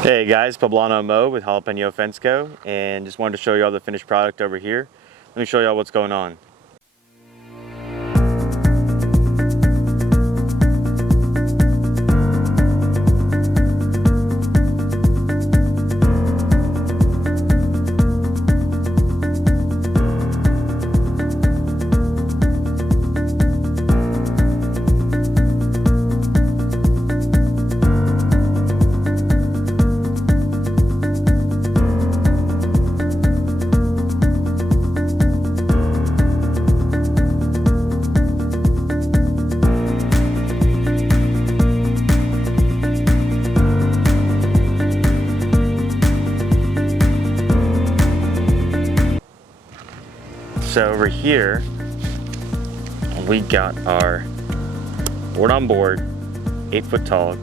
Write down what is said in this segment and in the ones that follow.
Hey guys, Poblano Mo with Jalapeño Fence Co. And just wanted to show you all the finished product over here. Let me show you all what's going on. So over here, we got our board on board, 8 foot tall.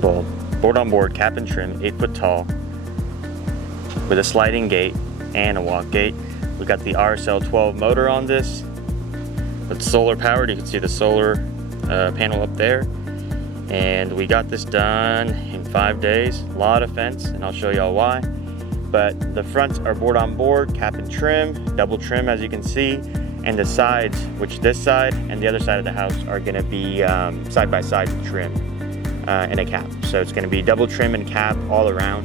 Well, board on board, cap and trim, 8 foot tall, with a sliding gate and a walk gate. We got the RSL 12 motor on this. It's solar powered. You can see the solar panel up there. And we got this done in 5 days. A lot of fence, and I'll show y'all why. But the fronts are board on board, cap and trim, double trim as you can see, and the sides, which this side and the other side of the house are gonna be side by side trim and a cap. So it's gonna be double trim and cap all around.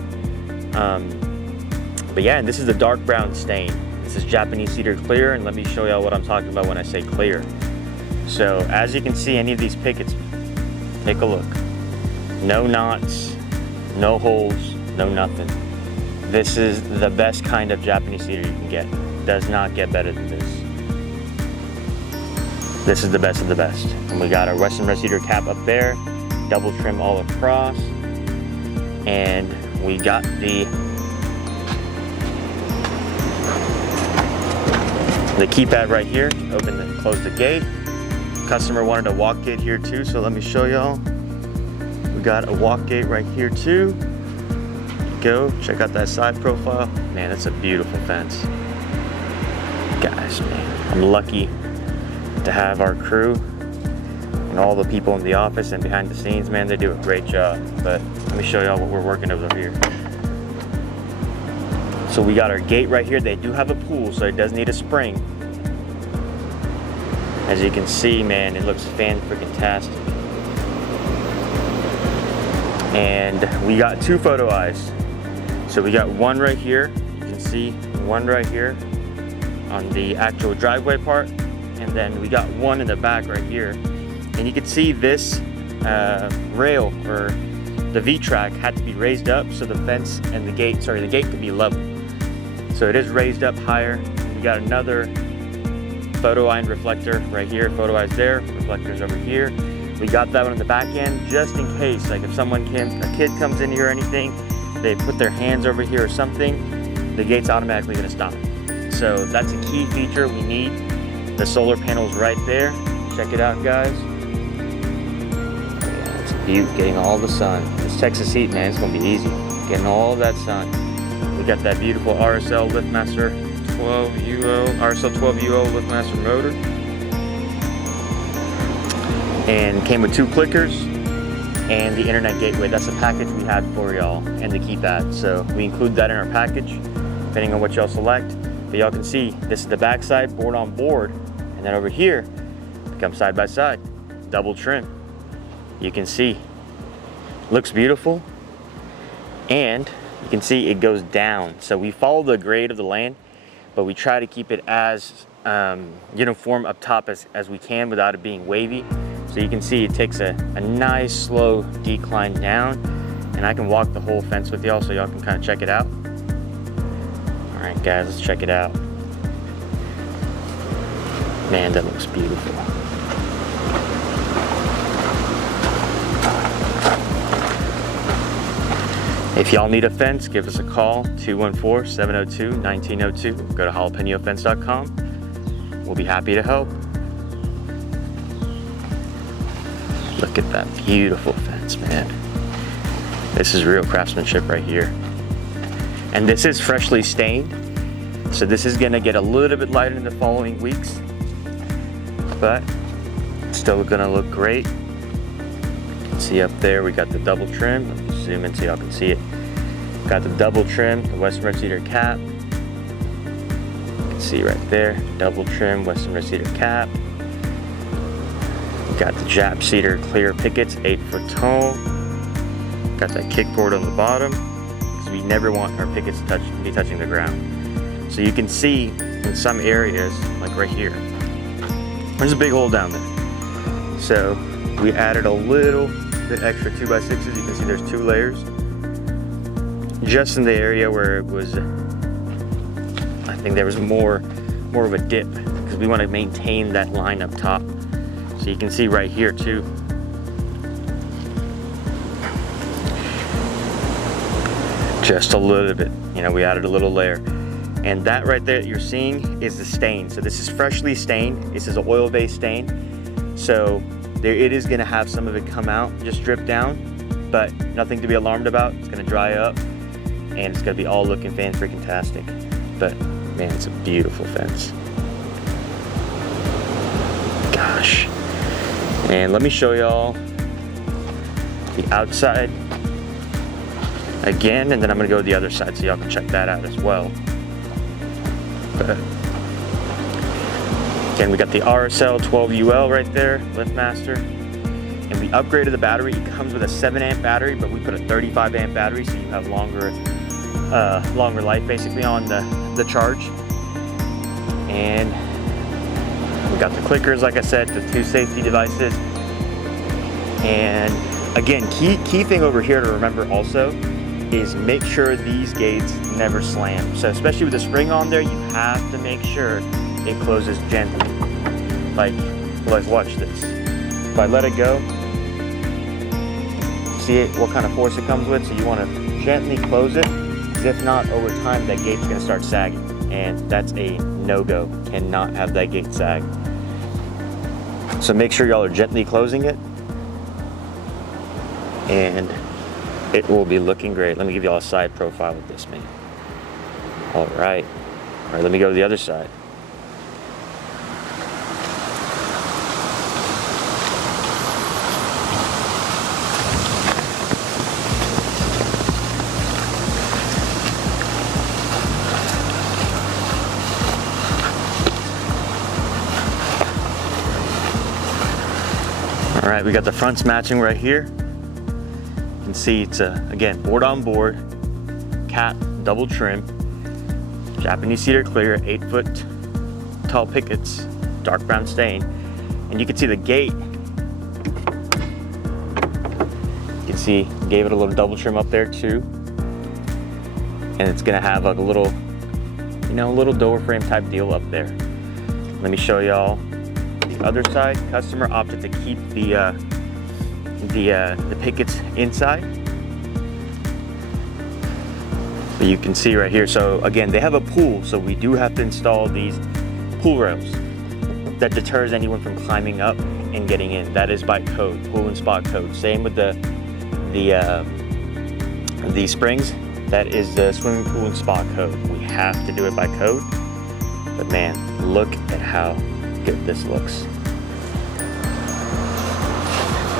But yeah, and this is the dark brown stain. This is Japanese Cedar Clear, and let me show y'all what I'm talking about when I say clear. So as you can see, any of these pickets, take a look. No knots, no holes, no nothing. This is the best kind of Japanese cedar you can get. Does not get better than this. This is the best of the best. And we got our Western red cedar cap up there, double trim all across, and we got the keypad right here. Open and close the gate. Customer wanted a walk gate here too, so let me show y'all. We got a walk gate right here too. Go check out that side profile. Man, that's a beautiful fence. Guys, man, I'm lucky to have our crew and all the people in the office and behind the scenes. Man, they do a great job. But let me show y'all what we're working over here. So we got our gate right here. They do have a pool, so it does need a spring. As you can see, man, it looks fan-freaking-tastic. And we got 2 photo eyes. So we got one right here, you can see one right here on the actual driveway part, and then we got one in the back right here. And you can see this rail, or the V-track, had to be raised up so the fence and the gate could be level. So it is raised up higher. We got another photo eye and reflector right here, photo eyes there, reflectors over here. We got that one in the back end just in case, like if a kid comes in here or anything, they put their hands over here or something, the gate's automatically gonna stop. So that's a key feature we need. The solar panel's right there. Check it out, guys. Yeah, it's a beaut, getting all the sun. This Texas heat, man, it's gonna be easy. Getting all that sun. We got that beautiful RSL LiftMaster 12 UO, RSL 12 UO LiftMaster motor. And came with 2 clickers and the internet gateway. That's the package we had for y'all, and the keypad. So we include that in our package, depending on what y'all select. But y'all can see, this is the backside, board on board, and then over here, becomes side by side, double trim. You can see, looks beautiful, and you can see it goes down. So we follow the grade of the land, but we try to keep it as uniform up top as we can without it being wavy. So you can see it takes a nice slow decline down, and I can walk the whole fence with y'all so y'all can kind of check it out. All right, guys, let's check it out. Man, that looks beautiful. If y'all need a fence, give us a call, 214-702-1902. Go to jalapeñofence.com. We'll be happy to help. Look at that beautiful fence, man. This is real craftsmanship right here. And this is freshly stained, so this is gonna get a little bit lighter in the following weeks, but it's still gonna look great. You can see up there we got the double trim. Let me zoom in so y'all can see it. Got the double trim, the Western Red Cedar cap. You can see right there, double trim, Western Red Cedar cap. Got the Jap Cedar clear pickets, 8-foot tall. Got that kickboard on the bottom, because we never want our pickets to be touching the ground. So you can see in some areas, like right here, there's a big hole down there. So we added a little bit extra 2x6s. You can see there's 2 layers. Just in the area where it was, I think there was more of a dip, because we want to maintain that line up top. So you can see right here too. Just a little bit, you know, we added a little layer. And that right there that you're seeing is the stain. So this is freshly stained. This is an oil-based stain. So it is gonna have some of it come out, just drip down, but nothing to be alarmed about. It's gonna dry up and it's gonna be all looking fan-freaking-tastic. But man, it's a beautiful fence. Gosh. And let me show y'all the outside again, and then I'm gonna go to the other side so y'all can check that out as well. Again, we got the RSL 12UL right there, LiftMaster, and we upgraded the battery. It comes with a 7-amp battery, but we put a 35-amp battery, so you have longer life basically on the charge. And we got the clickers, like I said, the 2 safety devices. And again, key thing over here to remember also is make sure these gates never slam. So especially with the spring on there, you have to make sure it closes gently. Like watch this. If I let it go, see it, what kind of force it comes with? So you want to gently close it, because if not, over time that gate's gonna start sagging. And that's a no-go. Cannot have that gate sag. So make sure y'all are gently closing it, and it will be looking great. Let me give y'all a side profile of this, man. All right, let me go to the other side. All right, we got the fronts matching right here. You can see it's again, board on board, cap, double trim, Japanese cedar clear, 8-foot tall pickets, dark brown stain. And you can see the gate. You can see, gave it a little double trim up there too. And it's gonna have like a little, you know, little door frame type deal up there. Let me show y'all the other side. Customer opted to keep the pickets inside. But you can see right here, so again, they have a pool, so we do have to install these pool rails that deters anyone from climbing up and getting in. That is by code, pool and spot code. Same with the springs. That is the swimming pool and spot code. We have to do it by code. But man, look at how good this looks.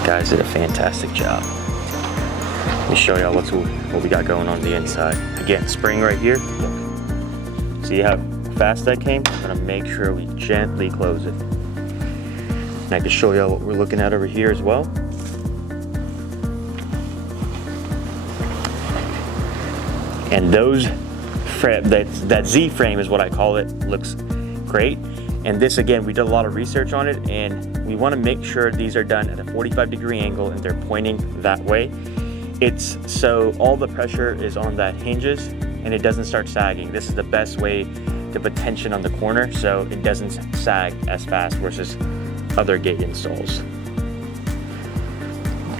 Guys did a fantastic job. Let me show y'all what we got going on the inside. Again, spring right here. Look. See how fast that came? I'm gonna make sure we gently close it. And I can show y'all what we're looking at over here as well. And that Z frame is what I call it. Looks great. And this, again, we did a lot of research on it, and we want to make sure these are done at a 45-degree angle and they're pointing that way. It's so all the pressure is on that hinges and it doesn't start sagging. This is the best way to put tension on the corner so it doesn't sag as fast versus other gate installs.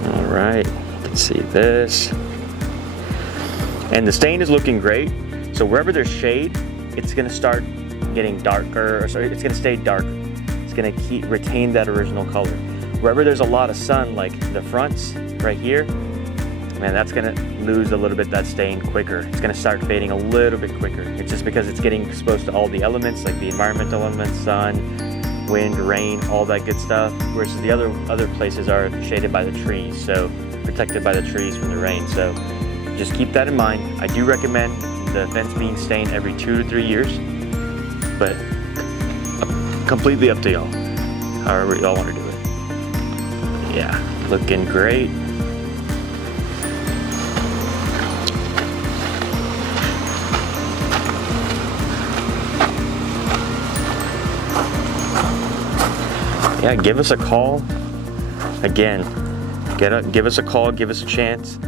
All right, you can see this. And the stain is looking great. So wherever there's shade, it's gonna start getting darker, or sorry, it's gonna stay dark. It's gonna retain that original color. Wherever there's a lot of sun, like the fronts right here, man, that's gonna lose a little bit that stain quicker. It's gonna start fading a little bit quicker. It's just because it's getting exposed to all the elements, like the environmental elements, sun, wind, rain, all that good stuff. Whereas the other places are shaded by the trees. So for protected by the trees from the rain. So just keep that in mind. I do recommend the fence being stained every 2 to 3 years, but completely up to y'all, however y'all want to do it. Yeah, looking great. Yeah, give us a call. Again, give us a call, give us a chance,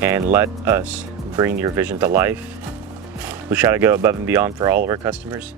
and let us bring your vision to life. We try to go above and beyond for all of our customers.